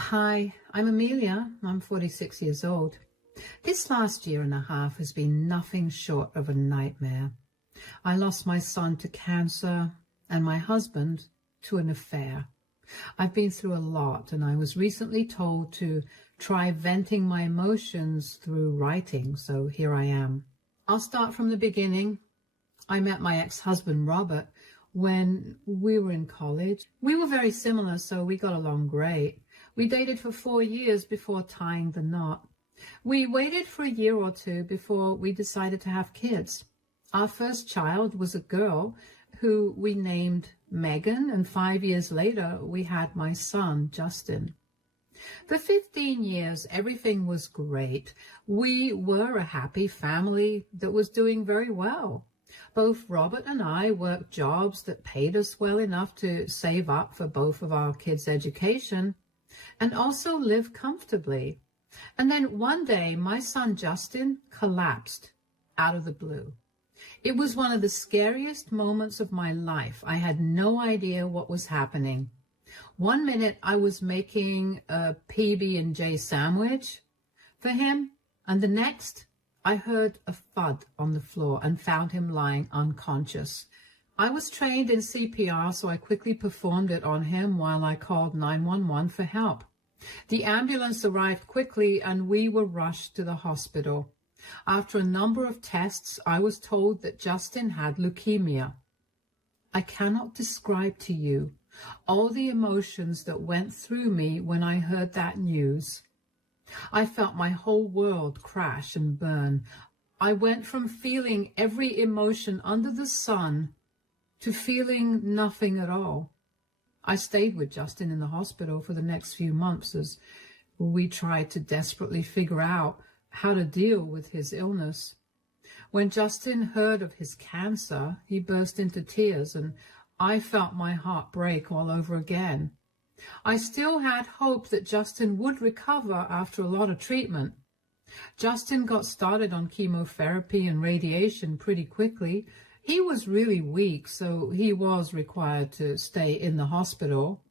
Hi, I'm Amelia. I'm 46 years old. This last year and a half has been nothing short of a nightmare. I lost my son to cancer and my husband to an affair. I've been through a lot, and I was recently told to try venting my emotions through writing, so here I am. I'll start from the beginning. I met my ex-husband, Robert, when we were in college. We were very similar, so we got along great. We dated for 4 years before tying the knot. We waited for a year or two before we decided to have kids. Our first child was a girl who we named Megan, and 5 years later we had my son, Justin. For 15 years, everything was great. We were a happy family that was doing very well. Both Robert and I worked jobs that paid us well enough to save up for both of our kids' education and also live comfortably. And then one day, my son Justin collapsed out of the blue. It was one of the scariest moments of my life. I had no idea what was happening. One minute I was making a PB&J sandwich for him, and the next I heard a thud on the floor and found him lying unconscious. I was trained in CPR, so I quickly performed it on him while I called 911 for help. The ambulance arrived quickly and we were rushed to the hospital. After a number of tests, I was told that Justin had leukemia. I cannot describe to you all the emotions that went through me when I heard that news. I felt my whole world crash and burn. I went from feeling every emotion under the sun to feeling nothing at all. I stayed with Justin in the hospital for the next few months as we tried to desperately figure out how to deal with his illness. When Justin heard of his cancer, he burst into tears, and I felt my heart break all over again. I still had hope that Justin would recover after a lot of treatment. Justin got started on chemotherapy and radiation pretty quickly. He was really weak, so he was required to stay in the hospital.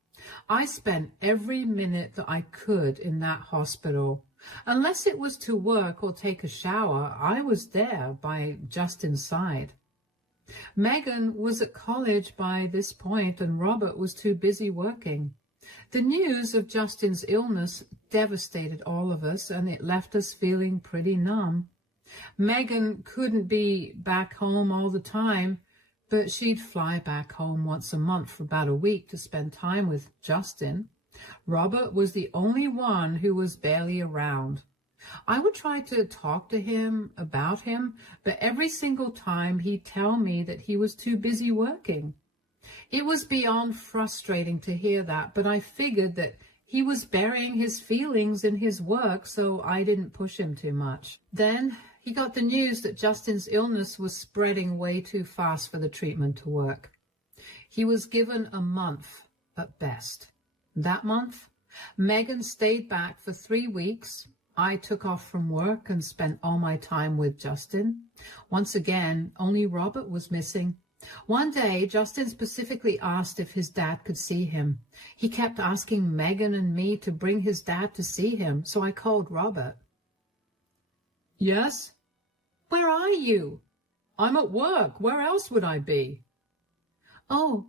I spent every minute that I could in that hospital. Unless it was to work or take a shower, I was there by Justin's side. Megan was at college by this point, and Robert was too busy working. The news of Justin's illness devastated all of us, and it left us feeling pretty numb. Megan couldn't be back home all the time, but she'd fly back home once a month for about a week to spend time with Justin. Robert was the only one who was barely around. I would try to talk to him about him, but every single time he'd tell me that he was too busy working. It was beyond frustrating to hear that, but I figured that he was burying his feelings in his work, so I didn't push him too much. Then he got the news that Justin's illness was spreading way too fast for the treatment to work. He was given a month at best. That month, Megan stayed back for 3 weeks. I took off from work and spent all my time with Justin. Once again, only Robert was missing. One day, Justin specifically asked if his dad could see him. He kept asking Megan and me to bring his dad to see him, so I called Robert. Yes? Where are you? I'm at work. Where else would I be? Oh,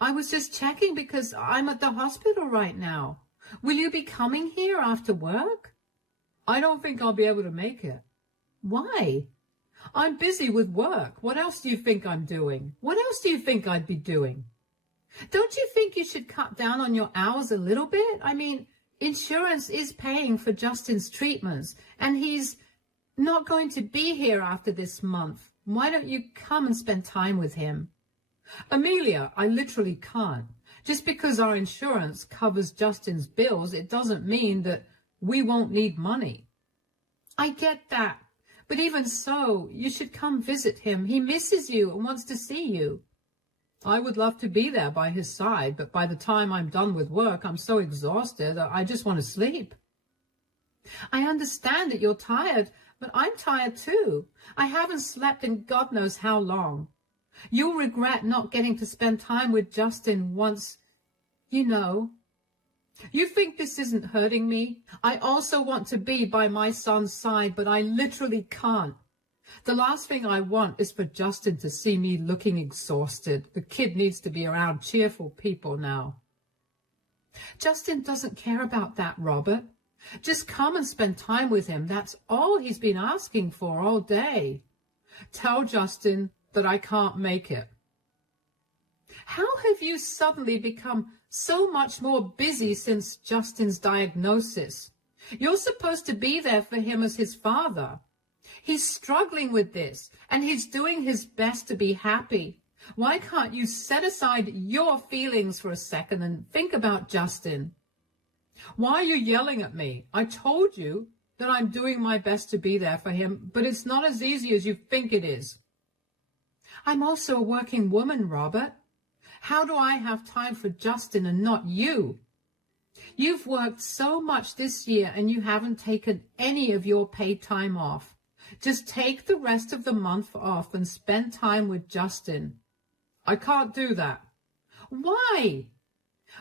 I was just checking because I'm at the hospital right now. Will you be coming here after work? I don't think I'll be able to make it. Why? I'm busy with work. What else do you think I'm doing? What else do you think I'd be doing? Don't you think you should cut down on your hours a little bit? I mean, insurance is paying for Justin's treatments, and he's not going to be here after this month. Why don't you come and spend time with him? Amelia, I literally can't. Just because our insurance covers Justin's bills, it doesn't mean that we won't need money. I get that. But even so, you should come visit him. He misses you and wants to see you. I would love to be there by his side, but by the time I'm done with work, I'm so exhausted that I just want to sleep. I understand that you're tired, but I'm tired too. I haven't slept in God knows how long. You'll regret not getting to spend time with Justin once, you know. You think this isn't hurting me? I also want to be by my son's side, but I literally can't. The last thing I want is for Justin to see me looking exhausted. The kid needs to be around cheerful people now. Justin doesn't care about that, Robert. Just come and spend time with him. That's all he's been asking for all day. Tell Justin that I can't make it. How have you suddenly become so much more busy since Justin's diagnosis? You're supposed to be there for him as his father. He's struggling with this, and he's doing his best to be happy. Why can't you set aside your feelings for a second and think about Justin? Why are you yelling at me? I told you that I'm doing my best to be there for him, but it's not as easy as you think it is. I'm also a working woman, Robert. How do I have time for Justin and not you? You've worked so much this year and you haven't taken any of your paid time off. Just take the rest of the month off and spend time with Justin. I can't do that. Why?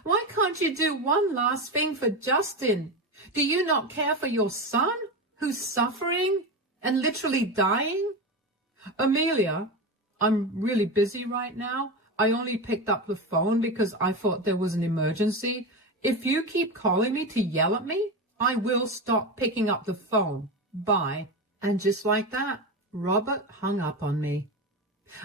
Why can't you do one last thing for Justin? Do you not care for your son who's suffering and literally dying? Amelia, I'm really busy right now. I only picked up the phone because I thought there was an emergency. If you keep calling me to yell at me, I will stop picking up the phone. Bye. And just like that, Robert hung up on me.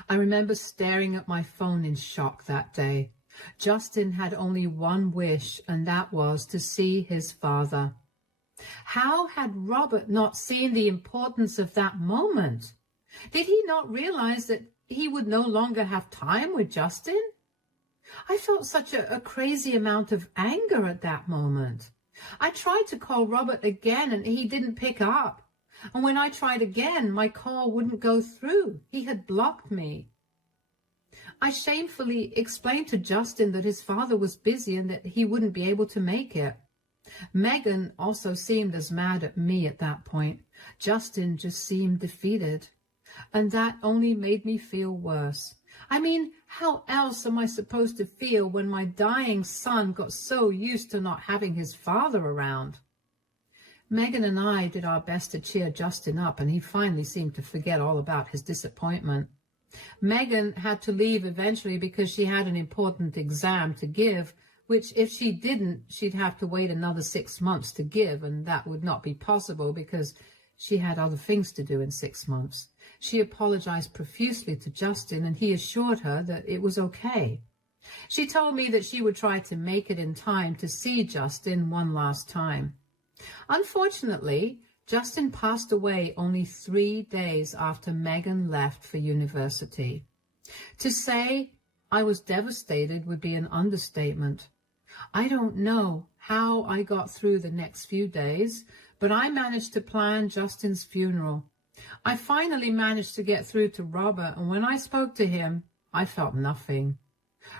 I remember staring at my phone in shock that day. Justin had only one wish, and that was to see his father. How had Robert not seen the importance of that moment? Did he not realize that he would no longer have time with Justin? I felt such a crazy amount of anger at that moment. I tried to call Robert again, and he didn't pick up. And when I tried again, my call wouldn't go through. He had blocked me. I shamefully explained to Justin that his father was busy and that he wouldn't be able to make it. Megan also seemed as mad at me at that point. Justin just seemed defeated. And that only made me feel worse. I mean, how else am I supposed to feel when my dying son got so used to not having his father around? Megan and I did our best to cheer Justin up, and he finally seemed to forget all about his disappointment. Megan had to leave eventually because she had an important exam to give, which if she didn't, she'd have to wait another 6 months to give, and that would not be possible because she had other things to do in 6 months. She apologized profusely to Justin, and he assured her that it was okay. She told me that she would try to make it in time to see Justin one last time. Unfortunately, Justin passed away only 3 days after Megan left for university. To say I was devastated would be an understatement. I don't know how I got through the next few days, but I managed to plan Justin's funeral. I finally managed to get through to Robert, and when I spoke to him, I felt nothing.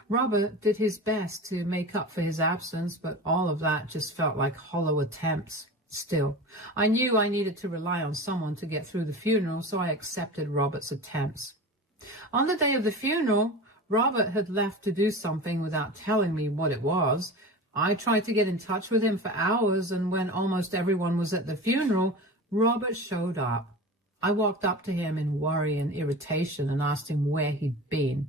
Robert did his best to make up for his absence, but all of that just felt like hollow attempts. Still, I knew I needed to rely on someone to get through the funeral, so I accepted Robert's attempts. On the day of the funeral, Robert had left to do something without telling me what it was. I tried to get in touch with him for hours, and when almost everyone was at the funeral, Robert showed up. I walked up to him in worry and irritation and asked him where he'd been.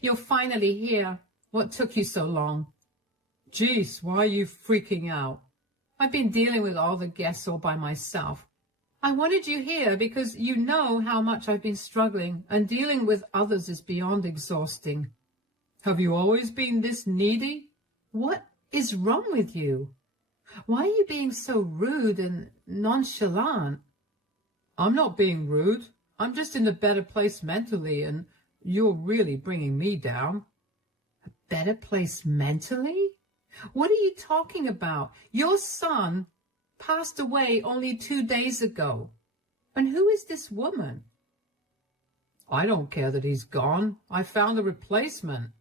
"You're finally here. What took you so long?" "Geez, why are you freaking out?" "I've been dealing with all the guests all by myself. I wanted you here because you know how much I've been struggling, and dealing with others is beyond exhausting." "Have you always been this needy?" "What is wrong with you? Why are you being so rude and nonchalant?" "I'm not being rude. I'm just in a better place mentally, and you're really bringing me down." "A better place mentally? What are you talking about? Your son passed away only 2 days ago. And who is this woman?" "I don't care that he's gone. I found a replacement.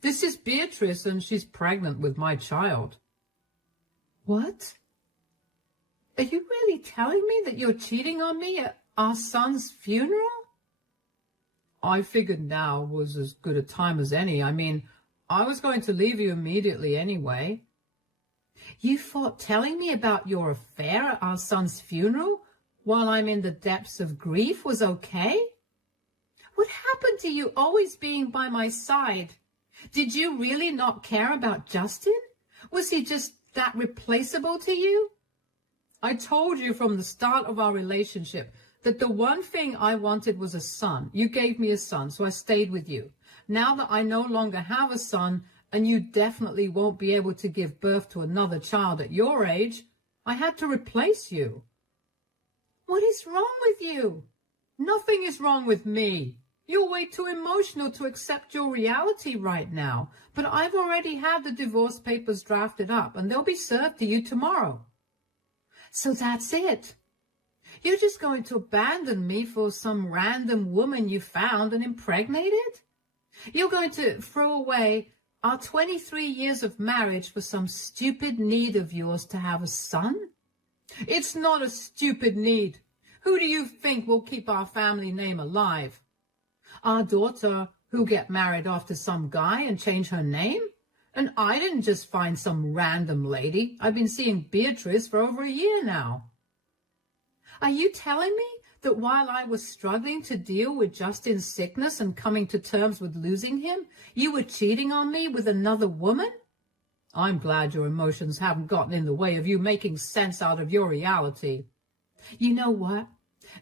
This is Beatrice, and she's pregnant with my child." "What? Are you really telling me that you're cheating on me at our son's funeral?" "I figured now was as good a time as any. I mean, I was going to leave you immediately anyway." You thought telling me about your affair at our son's funeral while I'm in the depths of grief was okay? What happened to you always being by my side? Did you really not care about Justin? Was he just that replaceable to you? I told you from the start of our relationship that the one thing I wanted was a son. You gave me a son, so I stayed with you. Now that I no longer have a son, and you definitely won't be able to give birth to another child at your age, I had to replace you. What is wrong with you? Nothing is wrong with me. You're way too emotional to accept your reality right now, but I've already had the divorce papers drafted up, and they'll be served to you tomorrow. So that's it. You're just going to abandon me for some random woman you found and impregnated? You're going to throw away our 23 years of marriage for some stupid need of yours to have a son? It's not a stupid need. Who do you think will keep our family name alive? Our daughter, who get married off to some guy and change her name? And I didn't just find some random lady. I've been seeing Beatrice for over a year now. Are you telling me that while I was struggling to deal with Justin's sickness and coming to terms with losing him, you were cheating on me with another woman? I'm glad your emotions haven't gotten in the way of you making sense out of your reality. You know what?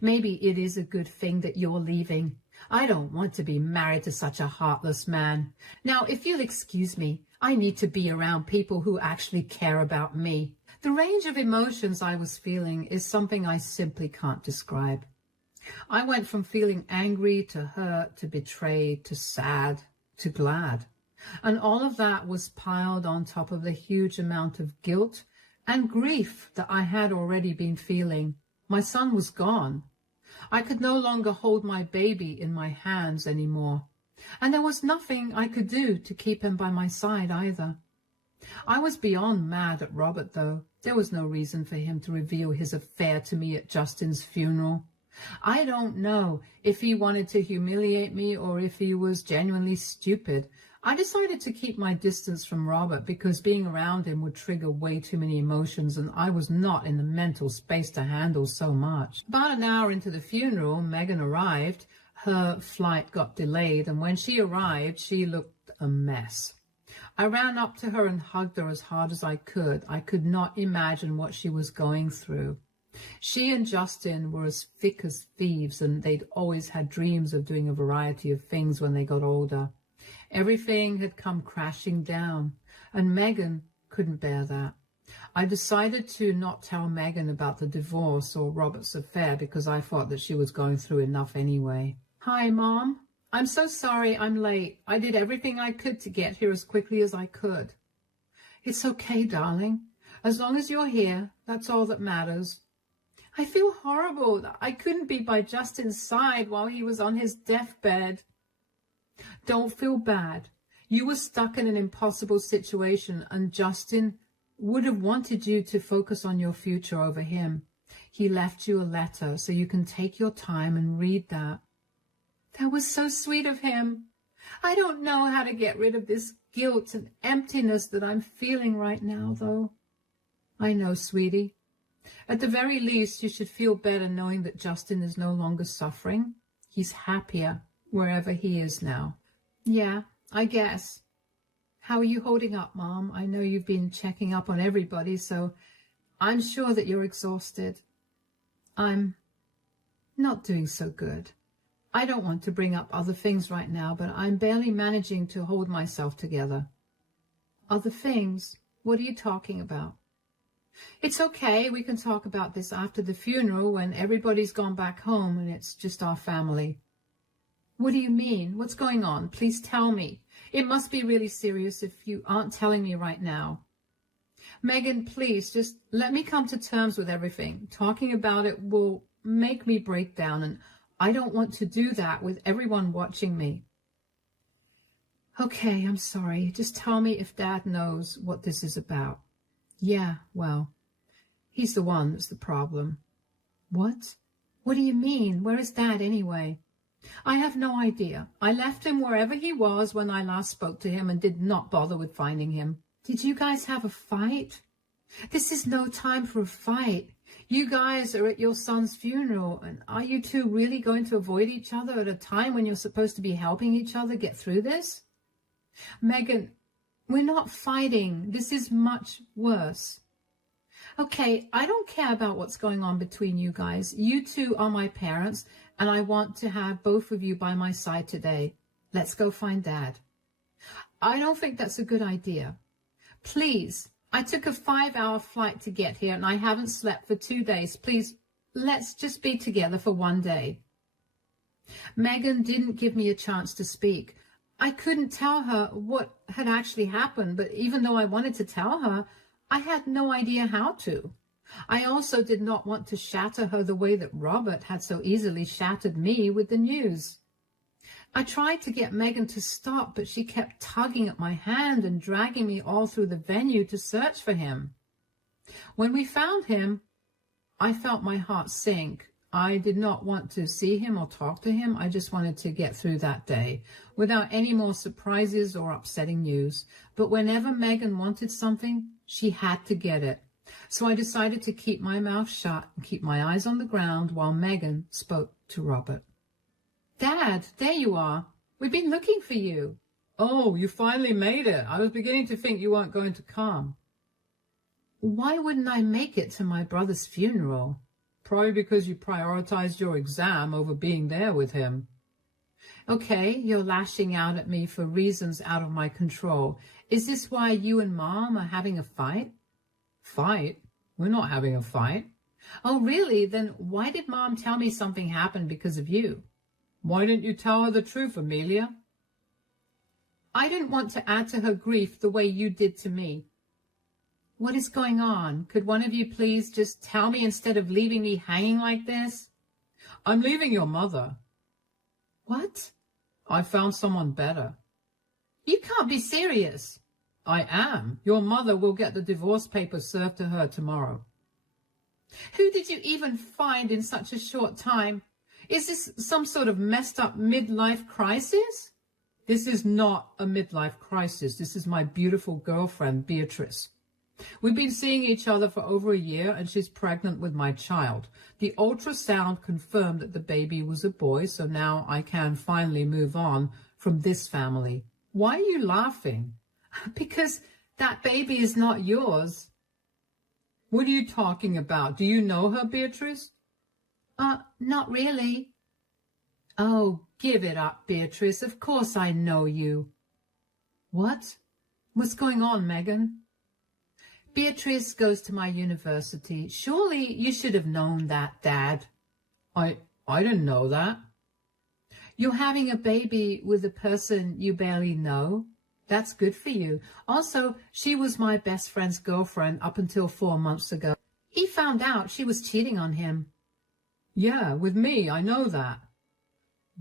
Maybe it is a good thing that you're leaving. I don't want to be married to such a heartless man. Now, if you'll excuse me, I need to be around people who actually care about me. The range of emotions I was feeling is something I simply can't describe. I went from feeling angry to hurt to betrayed to sad to glad. And all of that was piled on top of the huge amount of guilt and grief that I had already been feeling. My son was gone. I could no longer hold my baby in my hands anymore. And there was nothing I could do to keep him by my side either. I was beyond mad at Robert, though. There was no reason for him to reveal his affair to me at Justin's funeral. I don't know if he wanted to humiliate me or if he was genuinely stupid. I decided to keep my distance from Robert because being around him would trigger way too many emotions, and I was not in the mental space to handle so much. About an hour into the funeral, Megan arrived. Her flight got delayed, and when she arrived, she looked a mess. I ran up to her and hugged her as hard as I could. I could not imagine what she was going through. She and Justin were as thick as thieves, and they'd always had dreams of doing a variety of things when they got older. Everything had come crashing down, and Megan couldn't bear that. I decided to not tell Megan about the divorce or Robert's affair because I thought that she was going through enough anyway. Hi, Mom. I'm so sorry I'm late. I did everything I could to get here as quickly as I could. It's okay, darling. As long as you're here, that's all that matters. I feel horrible that I couldn't be by Justin's side while he was on his deathbed. Don't feel bad. You were stuck in an impossible situation, and Justin would have wanted you to focus on your future over him. He left you a letter, so you can take your time and read that. That was so sweet of him. I don't know how to get rid of this guilt and emptiness that I'm feeling right now, though. I know, sweetie. At the very least, you should feel better knowing that Justin is no longer suffering. He's happier wherever he is now. Yeah, I guess. How are you holding up, Mom? I know you've been checking up on everybody, so I'm sure that you're exhausted. I'm not doing so good. I don't want to bring up other things right now, but I'm barely managing to hold myself together. Other things? What are you talking about? It's okay, we can talk about this after the funeral when everybody's gone back home and it's just our family. What do you mean? What's going on? Please tell me. It must be really serious if you aren't telling me right now. Megan, please, just let me come to terms with everything. Talking about it will make me break down, and I don't want to do that with everyone watching me. Okay, I'm sorry. Just tell me if Dad knows what this is about. Yeah, well, he's the one that's the problem. What? What do you mean? Where is Dad anyway? I have no idea. I left him wherever he was when I last spoke to him and did not bother with finding him. Did you guys have a fight? This is no time for a fight. You guys are at your son's funeral, and are you two really going to avoid each other at a time when you're supposed to be helping each other get through this? Megan, we're not fighting. This is much worse. Okay, I don't care about what's going on between you guys. You two are my parents, and I want to have both of you by my side today. Let's go find Dad. I don't think that's a good idea. Please, I took a 5-hour flight to get here, and I haven't slept for 2 days. Please, let's just be together for 1 day. Megan didn't give me a chance to speak. I couldn't tell her what had actually happened, but even though I wanted to tell her, I had no idea how to. I also did not want to shatter her the way that Robert had so easily shattered me with the news. I tried to get Megan to stop, but she kept tugging at my hand and dragging me all through the venue to search for him. When we found him, I felt my heart sink. I did not want to see him or talk to him. I just wanted to get through that day without any more surprises or upsetting news. But whenever Megan wanted something, she had to get it. So I decided to keep my mouth shut and keep my eyes on the ground while Megan spoke to Robert. Dad, there you are. We've been looking for you. Oh, you finally made it. I was beginning to think you weren't going to come. Why wouldn't I make it to my brother's funeral? Probably because you prioritized your exam over being there with him. Okay, you're lashing out at me for reasons out of my control. Is this why you and Mom are having a fight? Fight? We're not having a fight. Oh, really? Then why did Mom tell me something happened because of you? Why didn't you tell her the truth, Amelia? I didn't want to add to her grief the way you did to me. What is going on? Could one of you please just tell me instead of leaving me hanging like this? I'm leaving your mother. What? I found someone better. You can't be serious. I am. Your mother will get the divorce papers served to her tomorrow. Who did you even find in such a short time? Is this some sort of messed up midlife crisis? This is not a midlife crisis. This is my beautiful girlfriend, Beatrice. We've been seeing each other for over a year, and she's pregnant with my child. The ultrasound confirmed that the baby was a boy, so now I can finally move on from this family. Why are you laughing? Because that baby is not yours. What are you talking about? Do you know her, Beatrice? Not really. Oh, give it up, Beatrice. Of course I know you. What? What's going on, Megan? Beatrice goes to my university. Surely you should have known that, Dad. I didn't know that. You're having a baby with a person you barely know. That's good for you. Also, she was my best friend's girlfriend up until 4 months ago. He found out she was cheating on him. Yeah, with me, I know that.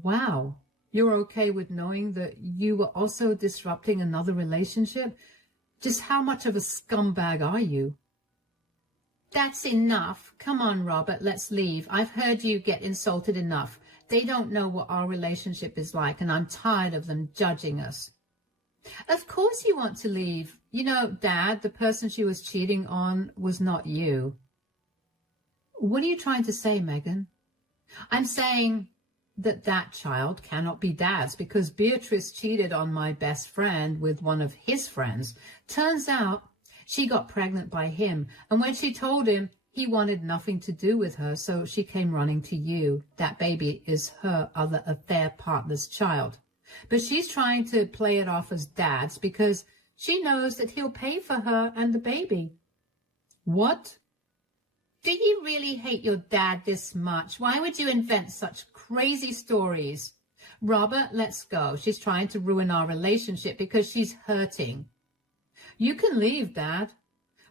Wow, you're okay with knowing that you were also disrupting another relationship? Just how much of a scumbag are you? That's enough. Come on, Robert, let's leave. I've heard you get insulted enough. They don't know what our relationship is like, and I'm tired of them judging us. Of course you want to leave. You know, Dad, the person she was cheating on was not you. What are you trying to say, Megan? I'm saying that child cannot be Dad's because Beatrice cheated on my best friend with one of his friends. Turns out she got pregnant by him, and when she told him, he wanted nothing to do with her, so she came running to you. That baby is her other affair partner's child. But she's trying to play it off as Dad's because she knows that he'll pay for her and the baby. What? Do you really hate your dad this much? Why would you invent such crazy stories? Robert, let's go. She's trying to ruin our relationship because she's hurting. You can leave, Dad.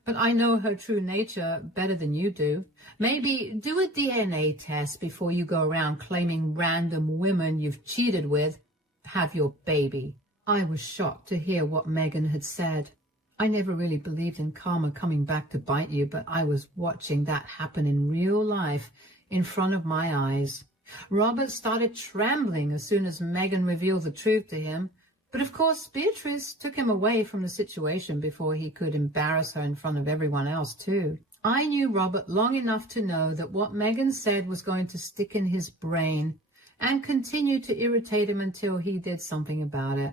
But I know her true nature better than you do. Maybe do a DNA test before you go around claiming random women you've cheated with have your baby. I was shocked to hear what Megan had said. I never really believed in karma coming back to bite you, but I was watching that happen in real life in front of my eyes. Robert started trembling as soon as Megan revealed the truth to him, But of course, Beatrice took him away from the situation before he could embarrass her in front of everyone else too. I knew Robert long enough to know that what Megan said was going to stick in his brain and continue to irritate him until he did something about it.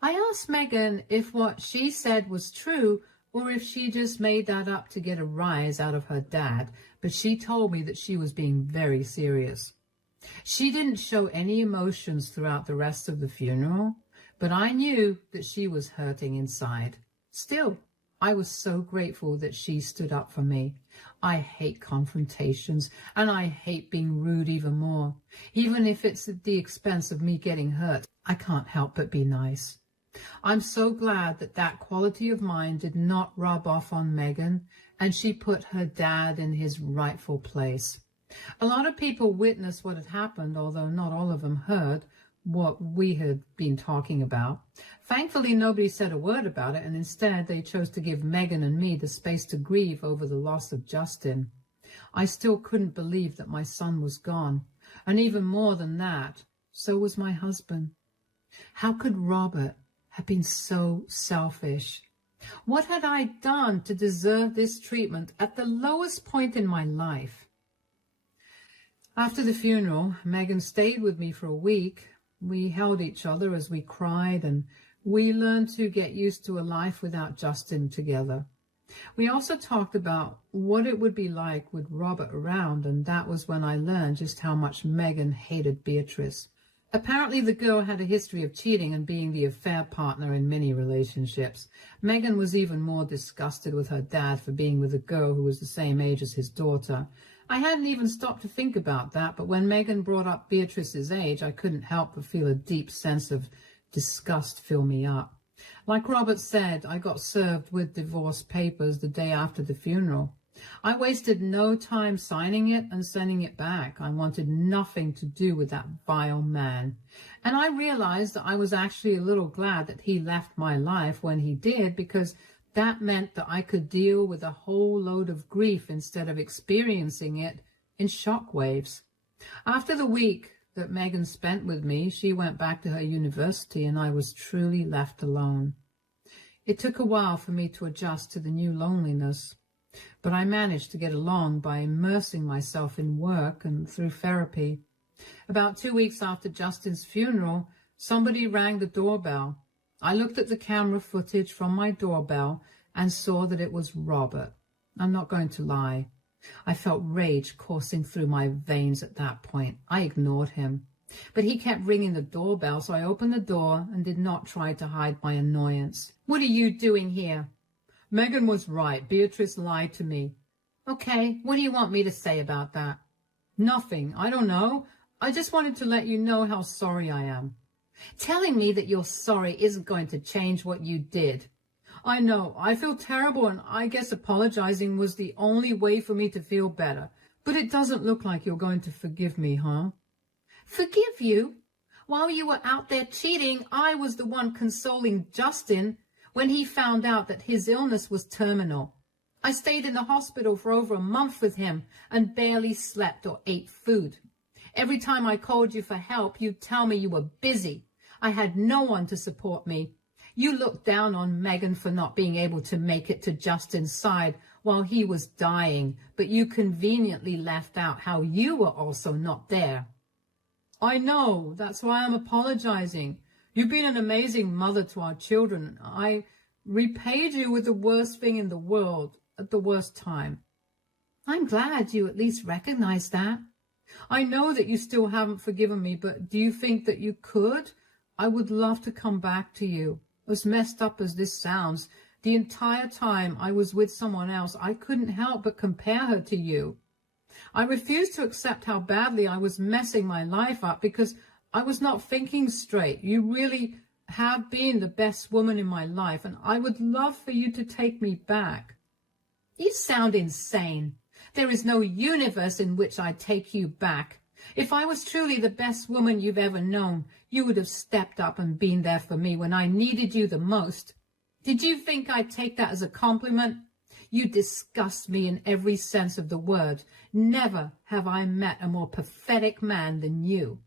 I asked Megan if what she said was true or if she just made that up to get a rise out of her dad, but she told me that she was being very serious. She didn't show any emotions throughout the rest of the funeral, but I knew that she was hurting inside. Still, I was so grateful that she stood up for me. I hate confrontations, and I hate being rude even more. Even if it's at the expense of me getting hurt, I can't help but be nice. I'm so glad that that quality of mine did not rub off on Megan, and she put her dad in his rightful place. A lot of people witnessed what had happened, although not all of them heard what we had been talking about. Thankfully, nobody said a word about it, and instead they chose to give Megan and me the space to grieve over the loss of Justin. I still couldn't believe that my son was gone, and even more than that, so was my husband. How could Robert have been so selfish? What had I done to deserve this treatment at the lowest point in my life? After the funeral, Megan stayed with me for a week. We held each other as we cried, and we learned to get used to a life without Justin together. We also talked about what it would be like with Robert around, and that was when I learned just how much Megan hated Beatrice. Apparently, the girl had a history of cheating and being the affair partner in many relationships. Megan was even more disgusted with her dad for being with a girl who was the same age as his daughter. I hadn't even stopped to think about that, but when Megan brought up Beatrice's age, I couldn't help but feel a deep sense of disgust fill me up. Like Robert said, I got served with divorce papers the day after the funeral. I wasted no time signing it and sending it back. I wanted nothing to do with that vile man. And I realized that I was actually a little glad that he left my life when he did, because that meant that I could deal with a whole load of grief instead of experiencing it in shock waves. After the week that Megan spent with me, she went back to her university and I was truly left alone. It took a while for me to adjust to the new loneliness, but I managed to get along by immersing myself in work and through therapy. About 2 weeks after Justin's funeral, somebody rang the doorbell. I looked at the camera footage from my doorbell and saw that it was Robert. I'm not going to lie. I felt rage coursing through my veins at that point. I ignored him. But he kept ringing the doorbell, so I opened the door and did not try to hide my annoyance. "What are you doing here?" "Megan was right. Beatrice lied to me." "Okay, what do you want me to say about that?" "Nothing. I don't know. I just wanted to let you know how sorry I am." "Telling me that you're sorry isn't going to change what you did." "I know. I feel terrible, and I guess apologizing was the only way for me to feel better. But it doesn't look like you're going to forgive me, huh?" "Forgive you? While you were out there cheating, I was the one consoling Justin when he found out that his illness was terminal. I stayed in the hospital for over a month with him and barely slept or ate food. Every time I called you for help, you'd tell me you were busy. I had no one to support me. You looked down on Megan for not being able to make it to Justin's side while he was dying, but you conveniently left out how you were also not there." "I know. That's why I'm apologizing. You've been an amazing mother to our children. I repaid you with the worst thing in the world at the worst time." "I'm glad you at least recognize that." "I know that you still haven't forgiven me, but do you think that you could? I would love to come back to you. As messed up as this sounds, the entire time I was with someone else, I couldn't help but compare her to you. I refused to accept how badly I was messing my life up because I was not thinking straight. You really have been the best woman in my life, and I would love for you to take me back." "You sound insane. There is no universe in which I'd take you back. If I was truly the best woman you've ever known, you would have stepped up and been there for me when I needed you the most. Did you think I'd take that as a compliment? You disgust me in every sense of the word. Never have I met a more pathetic man than you."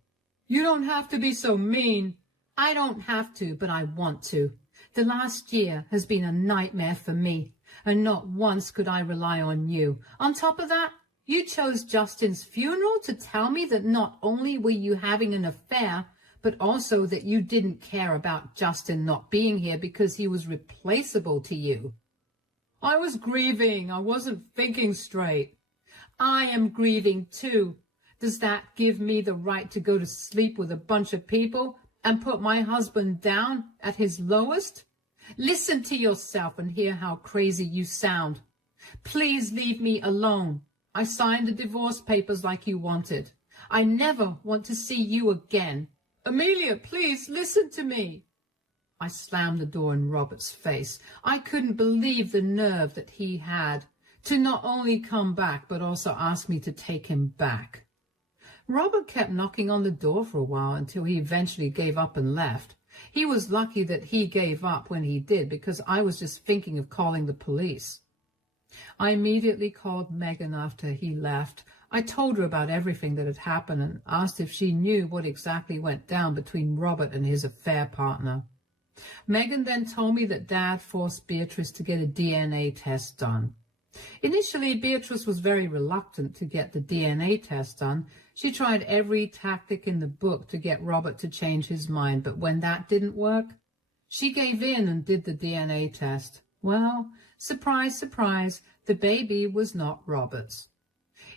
"You don't have to be so mean. I don't have to, but I want to. The last year has been a nightmare for me, and not once could I rely on you. On top of that, you chose Justin's funeral to tell me that not only were you having an affair, but also that you didn't care about Justin not being here because he was replaceable to you. I was grieving. I wasn't thinking straight. I am grieving too. Does that give me the right to go to sleep with a bunch of people and put my husband down at his lowest? Listen to yourself and hear how crazy you sound. Please leave me alone. I signed the divorce papers like you wanted. I never want to see you again. Amelia, please listen to me. I slammed the door in Robert's face. I couldn't believe the nerve that he had to not only come back, but also ask me to take him back. Robert kept knocking on the door for a while until he eventually gave up and left. He was lucky that he gave up when he did, because I was just thinking of calling the police. I immediately called Megan after he left. I told her about everything that had happened and asked if she knew what exactly went down between Robert and his affair partner. Megan then told me that Dad forced Beatrice to get a DNA test done. Initially, Beatrice was very reluctant to get the DNA test done. She tried every tactic in the book to get Robert to change his mind, but when that didn't work, she gave in and did the DNA test. Well, surprise, surprise, the baby was not Robert's.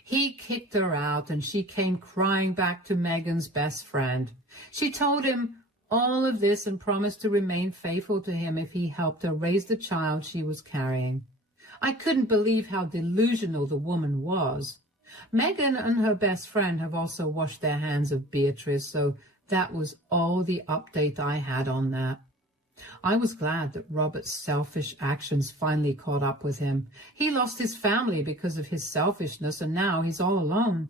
He kicked her out and she came crying back to Megan's best friend. She told him all of this and promised to remain faithful to him if he helped her raise the child she was carrying. I couldn't believe how delusional the woman was. Megan and her best friend have also washed their hands of Beatrice, so that was all the update I had on that. I was glad that Robert's selfish actions finally caught up with him. He lost his family because of his selfishness, and now he's all alone.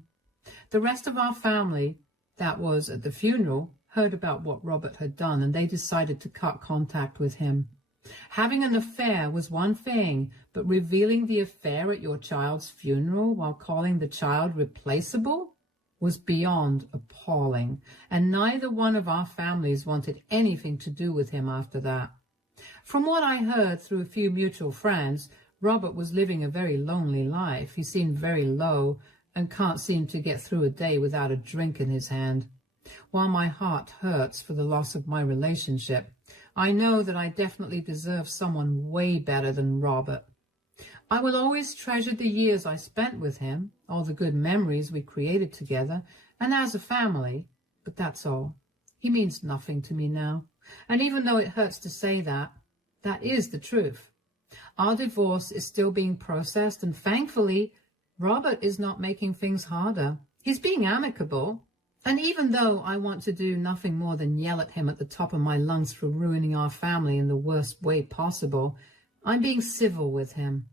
The rest of our family, that was at the funeral, heard about what Robert had done, and they decided to cut contact with him. Having an affair was one thing, but revealing the affair at your child's funeral while calling the child replaceable was beyond appalling, and neither one of our families wanted anything to do with him after that. From what I heard through a few mutual friends, Robert was living a very lonely life. He seemed very low and can't seem to get through a day without a drink in his hand. While my heart hurts for the loss of my relationship, I know that I definitely deserve someone way better than Robert. I will always treasure the years I spent with him, all the good memories we created together, and as a family, but that's all. He means nothing to me now, and even though it hurts to say that, that is the truth. Our divorce is still being processed, and thankfully, Robert is not making things harder. He's being amicable. And even though I want to do nothing more than yell at him at the top of my lungs for ruining our family in the worst way possible, I'm being civil with him.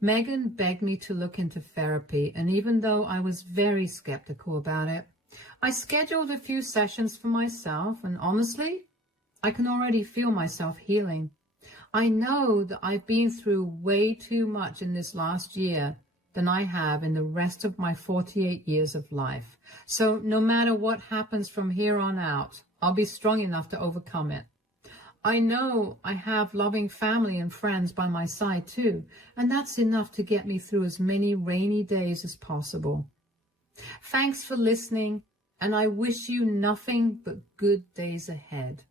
Megan begged me to look into therapy, and even though I was very skeptical about it, I scheduled a few sessions for myself, and honestly, I can already feel myself healing. I know that I've been through way too much in this last year than I have in the rest of my 48 years of life. So no matter what happens from here on out, I'll be strong enough to overcome it. I know I have loving family and friends by my side too, and that's enough to get me through as many rainy days as possible. Thanks for listening, and I wish you nothing but good days ahead.